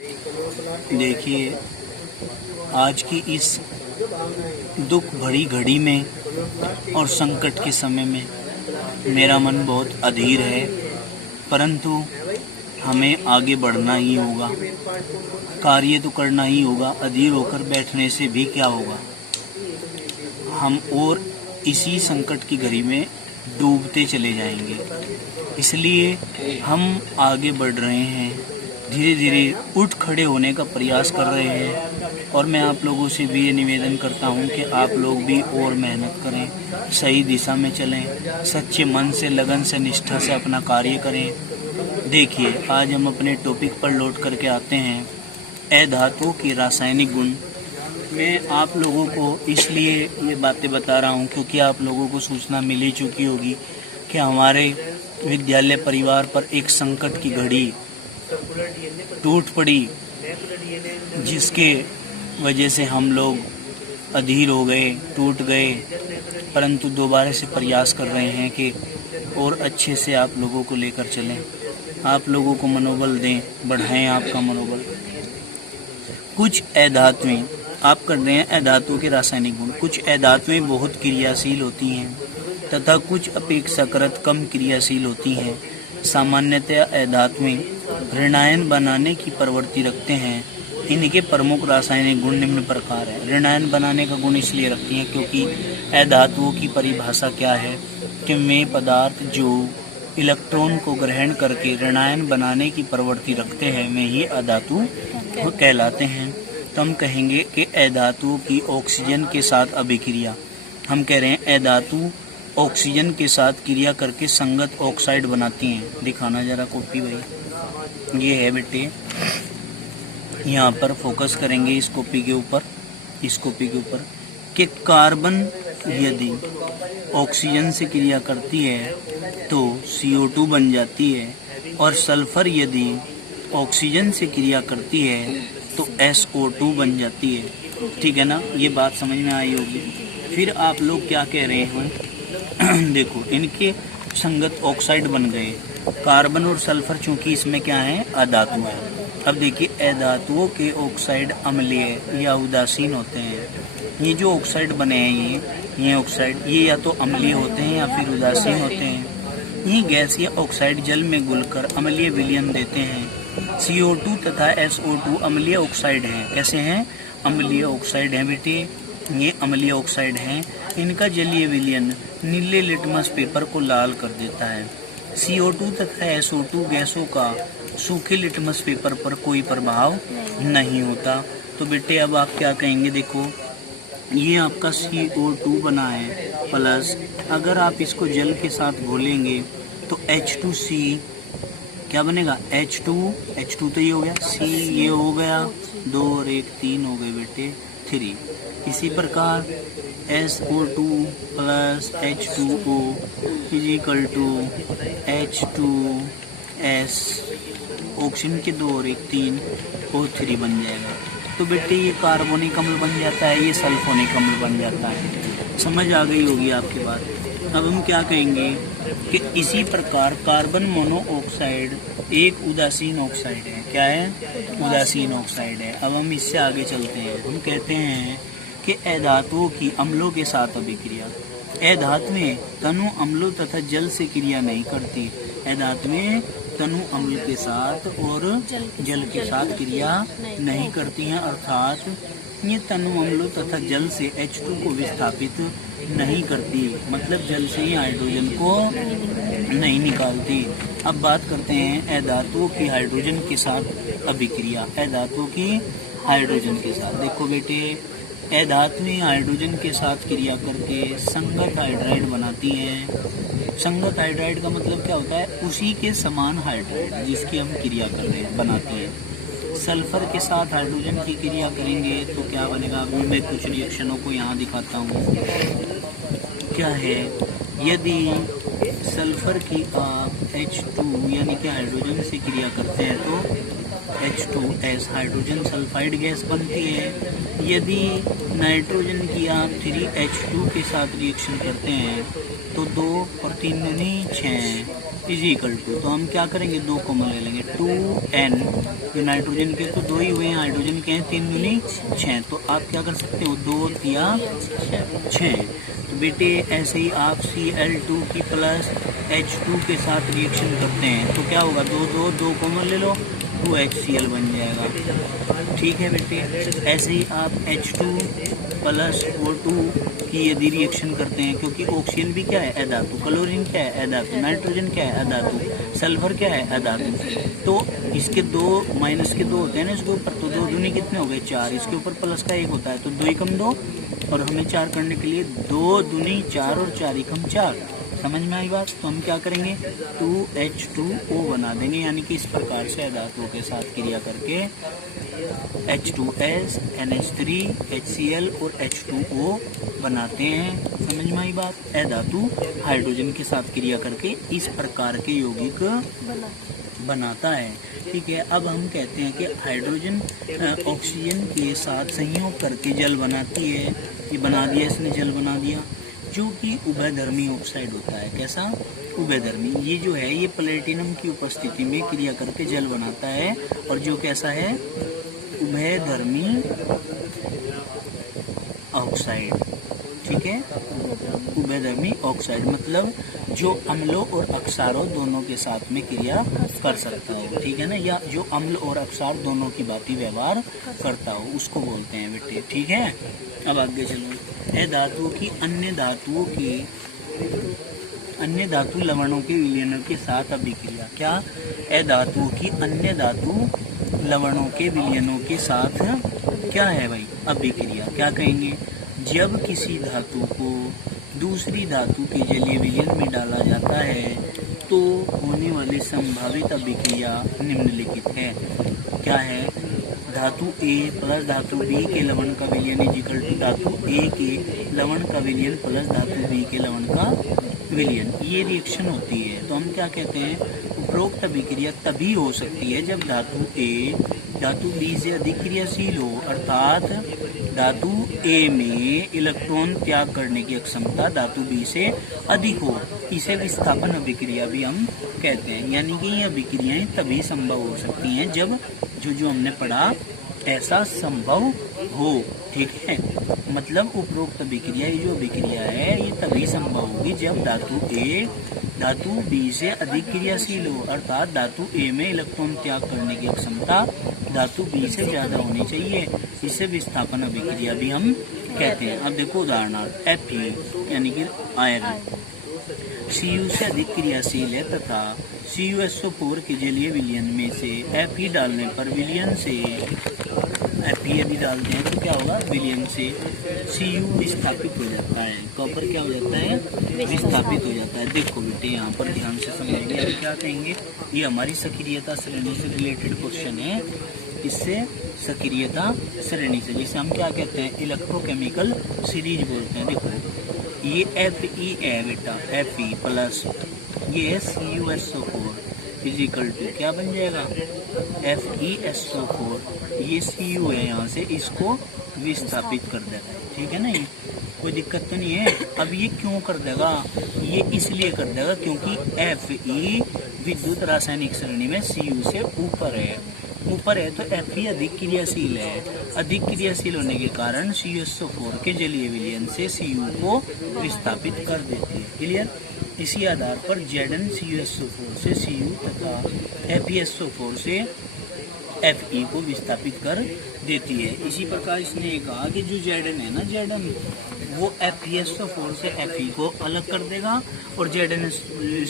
देखिए, आज की इस दुख भरी घड़ी में और संकट के समय में मेरा मन बहुत अधीर है, परंतु हमें आगे बढ़ना ही होगा, कार्य तो करना ही होगा। अधीर होकर बैठने से भी क्या होगा, हम और इसी संकट की घड़ी में डूबते चले जाएंगे। इसलिए हम आगे बढ़ रहे हैं, धीरे धीरे उठ खड़े होने का प्रयास कर रहे हैं। और मैं आप लोगों से भी ये निवेदन करता हूँ कि आप लोग भी और मेहनत करें, सही दिशा में चलें, सच्चे मन से, लगन से, निष्ठा से अपना कार्य करें। देखिए, आज हम अपने टॉपिक पर लौट करके आते हैं, अधातुओं के रासायनिक गुण। मैं आप लोगों को इसलिए ये बातें बता रहा हूँ क्योंकि आप लोगों को सूचना मिल ही चुकी होगी कि हमारे विद्यालय परिवार पर एक संकट की घड़ी टूट पड़ी, जिसके वजह से हम लोग अधीर हो गए, टूट गए। परंतु दोबारा से प्रयास कर रहे हैं कि और अच्छे से आप लोगों को लेकर चलें, आप लोगों को मनोबल दें, बढ़ाएं आपका मनोबल। कुछ अधातुएं आप कर रहे हैं, अधातुओं के रासायनिक गुण। कुछ अधातुएं बहुत क्रियाशील होती हैं तथा कुछ अपेक्षाकृत कम क्रियाशील होती हैं। सामान्यतया अधातुएं ऋणायन बनाने की प्रवृत्ति रखते हैं। इनके प्रमुख रासायनिक गुण निम्न प्रकार हैं। ऋणायन बनाने का गुण इसलिए रखती हैं क्योंकि अधातुओं की परिभाषा क्या है कि वे पदार्थ जो इलेक्ट्रॉन को ग्रहण करके ऋणायन बनाने की प्रवृत्ति रखते हैं, वे ही अधातु कहलाते हैं। तो हम कहेंगे कि अधातुओं की ऑक्सीजन के साथ अभिक्रिया, हम कह रहे हैं अधातु ऑक्सीजन के साथ क्रिया करके संगत ऑक्साइड बनाती हैं। दिखाना जरा कॉपी भाई, ये है बेटे, यहाँ पर फोकस करेंगे इस कॉपी के ऊपर, इस कॉपी के ऊपर कि कार्बन यदि ऑक्सीजन से क्रिया करती है तो CO2 बन जाती है, और सल्फर यदि ऑक्सीजन से क्रिया करती है तो SO2 बन जाती है। ठीक है ना, ये बात समझ में आई होगी। फिर आप लोग क्या कह रहे हैं देखो, इनके संगत ऑक्साइड बन गए, कार्बन और सल्फर, चूंकि इसमें क्या है, अधातु है। अब देखिए, अधातुओं के ऑक्साइड अम्लीय या उदासीन होते हैं। ये जो ऑक्साइड बने हैं, ये ऑक्साइड, ये या तो अम्लीय होते हैं या फिर उदासीन होते हैं। ये गैसीय ऑक्साइड जल में घुलकर अम्लीय विलयन देते हैं। CO2 तथा SO2 अम्लीय ऑक्साइड हैं। कैसे हैं? अम्लीय ऑक्साइड हैं बेटे, ये अम्लीय ऑक्साइड हैं। इनका जलीय विलयन नीले लिटमस पेपर को लाल कर देता है। CO2 तथा SO2 गैसों का सूखे लिटमस पेपर पर कोई प्रभाव नहीं होता। तो बेटे अब आप क्या कहेंगे, देखो ये आपका CO2 बना है प्लस, अगर आप इसको जल के साथ घोलेंगे तो H2C क्या बनेगा, H2 तो ये हो गया, C ये हो गया, 2 और 1 3 हो गए बेटे, 3। इसी प्रकार SO2 plus H2O is equal to H2S, oxygen के 2 और 1 3 और 3 बन जाएगा। तो बेटे ये कार्बोनिक अम्ल बन जाता है, ये सल्फोनिक अम्ल बन जाता है। समझ आ गई होगी आपकी बात। अब हम क्या कहेंगे कि इसी प्रकार कार्बन मोनोऑक्साइड एक उदासीन ऑक्साइड है। क्या है? उदासीन ऑक्साइड है। अब हम इससे आगे चलते हैं। हम कहते हैं कि अधातुओं की अम्लों के साथ अभिक्रिया। अधातुएं तनु अम्लों तथा जल से क्रिया नहीं करती। अधातुएं तनु अम्ल के साथ और जल के साथ क्रिया नहीं करती हैं, अर्थात ये तनु अम्लों तथा जल से H2 को विस्थापित नहीं करती, मतलब जल से ही हाइड्रोजन को नहीं निकालती। अब बात करते हैं अधातुओं की हाइड्रोजन के साथ अभिक्रिया। अधातुओं की हाइड्रोजन के साथ, देखो बेटे, अधातुएं हाइड्रोजन के साथ क्रिया करके संगत हाइड्राइड बनाती हैं। संगत हाइड्राइड का मतलब क्या होता है? उसी के समान हाइड्राइड जिसकी हम क्रिया कर रहे हैं बनाती है। सल्फर के साथ हाइड्रोजन की क्रिया करेंगे तो क्या बनेगा? अभी मैं कुछ रिएक्शनों को यहाँ दिखाता हूँ। क्या है? यदि सल्फर की आप H2 यानी कि हाइड्रोजन से क्रिया करते हैं तो H2S हाइड्रोजन सल्फाइड गैस बनती है। यदि नाइट्रोजन की आप 3H2 के साथ रिएक्शन करते हैं तो 2 और 3 यानी 6 इज इक्वल टू, तो हम क्या करेंगे, 2 कॉमन ले लेंगे, 2n, जो नाइट्रोजन के तो 2 ही हुए हैं, हाइड्रोजन के हैं 3 दूनी 6, तो आप क्या कर सकते हो, 2 या 6। तो बेटे ऐसे ही आप Cl2 की प्लस H2 के साथ रिएक्शन करते हैं तो क्या होगा, 2 कॉमन ले लो, 2HCl बन जाएगा। ठीक है बेटे, ऐसे ही आप H2 प्लस O2 की यदि रिएक्शन करते हैं, क्योंकि ऑक्सीजन भी क्या है, अधातु, क्लोरीन क्या है, अधातु, नाइट्रोजन क्या है, अधातु, सल्फर क्या है, अधातु, तो इसके 2 माइनस के 2 होते हैं ना इसके ऊपर, तो 2 दूनी कितने हो गए, 4, इसके ऊपर प्लस का 1 होता है, तो 2 एकम 2, और हमें 4 करने के लिए 2 दूनी 4 और 4 एकम 4। समझ में आई बात? तो हम क्या करेंगे, 2H2O बना देंगे, यानी कि इस प्रकार से अधातुओं के साथ क्रिया करके H2S, NH3, HCl और H2O बनाते हैं। समझ में आई बात? अधातु हाइड्रोजन के साथ क्रिया करके इस प्रकार के यौगिक बनाता है। ठीक है, अब हम कहते हैं कि हाइड्रोजन ऑक्सीजन के साथ संयोग करके जल बनाती है। ये बना दिया इसने, जल बना दिया, जो कि उभयधर्मी ऑक्साइड होता है। कैसा? उभयधर्मी। ये जो है ये प्लेटिनम की उपस्थिति में क्रिया करके जल बनाता है, और जो कैसा है, उभयधर्मी ऑक्साइड। ठीक है, उभयधर्मी ऑक्साइड मतलब जो अम्लों और अक्षारों दोनों के साथ में क्रिया कर सकता हो। ठीक है ना, या जो अम्ल और अक्षार दोनों की भांति व्यवहार करता हो उसको बोलते हैं बेटे। ठीक है, अब आगे चलो। धातुओं की अन्य धातु लवणों के विलयनों के साथ अभिक्रिया। क्या? धातुओं की अन्य धातु लवणों के विलयनों के साथ क्या है भाई, अभिक्रिया। क्या कहेंगे, जब किसी धातु को दूसरी धातु के जलीय विलयन में डाला जाता है तो होने वाली संभावित अभिक्रिया निम्नलिखित है। क्या है? धातु A प्लस धातु B के लवण का विलयन इज इक्वल टू धातु A के लवण का विलयन प्लस धातु B के लवण का विलयन। ये रिएक्शन होती है, तो हम क्या कहते हैं, उपरोक्त अभिक्रिया तभी हो सकती है जब धातु A धातु B से अधिक क्रियाशील हो, अर्थात धातु A में इलेक्ट्रॉन त्याग करने की क्षमता धातु B से अधिक हो। इसे विस्थापन अभिक्रिया भी हम कहते हैं। यानी कि ये अभिक्रियाएं तभी संभव हो सकती हैं जब जो हमने पढ़ा ऐसा संभव हो। ठीक है, मतलब उपरोक्त अभिक्रिया, ये जो अभिक्रिया है ये तभी संभव होगी जब धातु A धातु B से अधिक क्रियाशील हो, अर्थात धातु A में इलेक्ट्रॉन त्याग करने की क्षमता धातु B से ज्यादा होनी चाहिए। इसे विस्थापन अभिक्रिया भी हम कहते हैं। अब देखो उदाहरणार्थ, Fe यानी कि आयरन Cu से अधिक क्रियाशील है तथा CuSO4 के जलीय विलयन में से Fe डालने पर विलयन से Fe यदि डालते हैं तो क्या होगा, विलयन से Cu विस्थापित हो जाता है। कॉपर क्या हो जाता है, विस्थापित हो जाता है। देखो बेटे यहाँ पर ध्यान से समझेंगे। अब क्या कहेंगे, ये हमारी सक्रियता श्रेणी से रिलेटेड क्वेश्चन है। इससे सक्रियता श्रेणी से, जिसे हम क्या कहते हैं, इलेक्ट्रोकेमिकल सीरीज बोलते हैं। देखो ये Fe है बेटा, Fe प्लस ये है CuSO4 इजिकल टू क्या बन जाएगा, FeSO4। ये Cu है, यहाँ से इसको विस्थापित कर देगा। ठीक है ना, ये कोई दिक्कत तो नहीं है। अब ये क्यों कर देगा, ये इसलिए कर देगा क्योंकि Fe विद्युत रासायनिक श्रेणी में Cu से ऊपर है तो Fe अधिक क्रियाशील है। अधिक क्रियाशील होने के कारण CuSO4 के जलीय विलयन से Cu को विस्थापित कर देती है। क्लियर? इसी आधार पर Zn CuSO4 से Cu तथा FeSO4 से Fe को विस्थापित कर देती है। इसी प्रकार इसने कहा कि जो Zn है ना, Zn वो FeSO4 से Fe को अलग कर देगा और Zn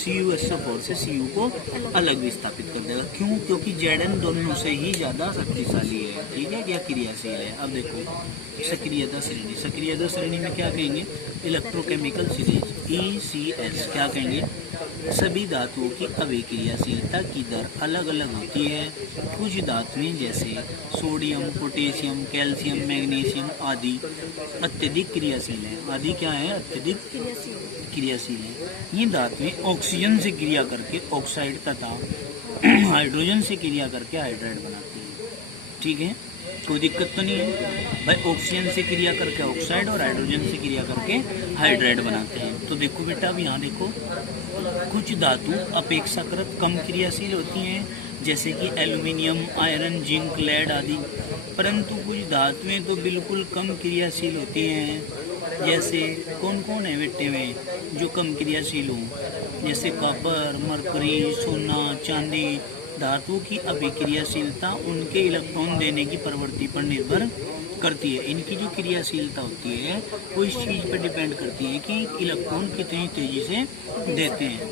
CuSO4 से Cu को अलग विस्थापित कर देगा। क्यों? क्योंकि Zn दोनों से ही ज़्यादा शक्तिशाली है। ठीक है, क्या क्रियाशील है। अब देखो सक्रियता श्रेणी। सक्रियता श्रेणी में क्या कहेंगे, इलेक्ट्रोकेमिकल सीरीज ECS। क्या कहेंगे, सभी धातुओं की अभिक्रियाशीलता की दर अलग अलग होती है। कुछ धातुएं जैसे सोडियम, पोटेशियम, कैल्शियम, मैग्नीशियम आदि अत्यधिक क्रियाशील है। आदि क्या है, अत्यधिक क्रियाशील है। ये धातुएं ऑक्सीजन से क्रिया करके ऑक्साइड तथा हाइड्रोजन से क्रिया करके हाइड्राइड बनाती है। ठीक है, कोई दिक्कत तो नहीं है भाई। ऑक्सीजन से क्रिया करके ऑक्साइड और हाइड्रोजन से क्रिया करके हाइड्राइड बनाते हैं। तो देखो बेटा, अब यहाँ देखो, कुछ धातु अपेक्षाकृत कम क्रियाशील होती हैं, जैसे कि एल्यूमिनियम, आयरन, जिंक, लेड आदि। परंतु कुछ धातुएं तो बिल्कुल कम क्रियाशील होती हैं। जैसे कौन कौन है बेटे में जो कम क्रियाशील हो? जैसे कॉपर, मरकरी, सोना, चांदी। धातुओं की अभिक्रियाशीलता उनके इलेक्ट्रॉन देने की प्रवृत्ति पर निर्भर करती है। इनकी जो क्रियाशीलता होती है वो इस चीज़ पर डिपेंड करती है कि इलेक्ट्रॉन कितनी तेजी से देते हैं।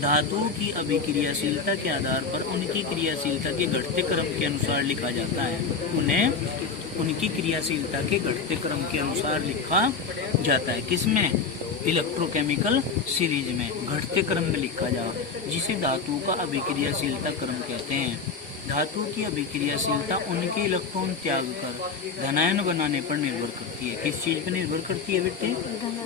धातुओं की अभिक्रियाशीलता के आधार पर उनकी क्रियाशीलता के घटते क्रम के अनुसार लिखा जाता है। उन्हें उनकी क्रियाशीलता के घटते क्रम के अनुसार लिखा जाता है। किसमें? इलेक्ट्रोकेमिकल सीरीज में घटते क्रम में लिखा जा, जिसे धातुओं का अभिक्रियाशीलता क्रम कहते हैं। धातुओं की अभिक्रियाशीलता उनके इलेक्ट्रॉन त्याग कर धनायन बनाने पर निर्भर करती है। किस चीज पर निर्भर करती है बेटे?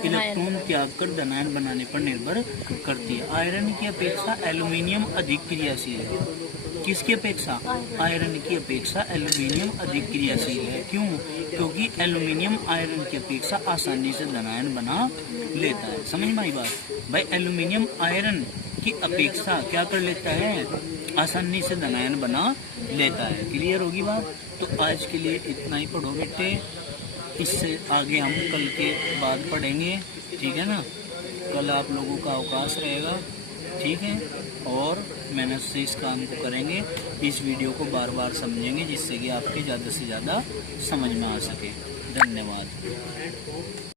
इलेक्ट्रॉन त्याग कर धनायन बनाने पर निर्भर करती है। आयरन की अपेक्षा एल्यूमिनियम अधिक क्रियाशील है। किसकी अपेक्षा? आयरन की अपेक्षा एल्यूमिनियम अधिक क्रियाशील है। क्यों? क्योंकि एल्यूमिनियम आयरन की अपेक्षा आसानी से धनायन बना लेता है। समझ में आई बात? भाई एल्यूमिनियम आयरन की अपेक्षा क्या कर लेता है? आसानी से धनायन बना लेता है। क्लियर होगी बात? तो आज के लिए इतना ही पढ़ो बेटे, इससे आगे हम कल के बाद पढ़ेंगे, ठीक है ना? कल आप लोगों का अवकाश रहेगा, ठीक है? और मेहनत से इस काम को करेंगे, इस वीडियो को बार बार समझेंगे, जिससे कि आपके ज़्यादा से ज़्यादा समझ में आ सके। धन्यवाद।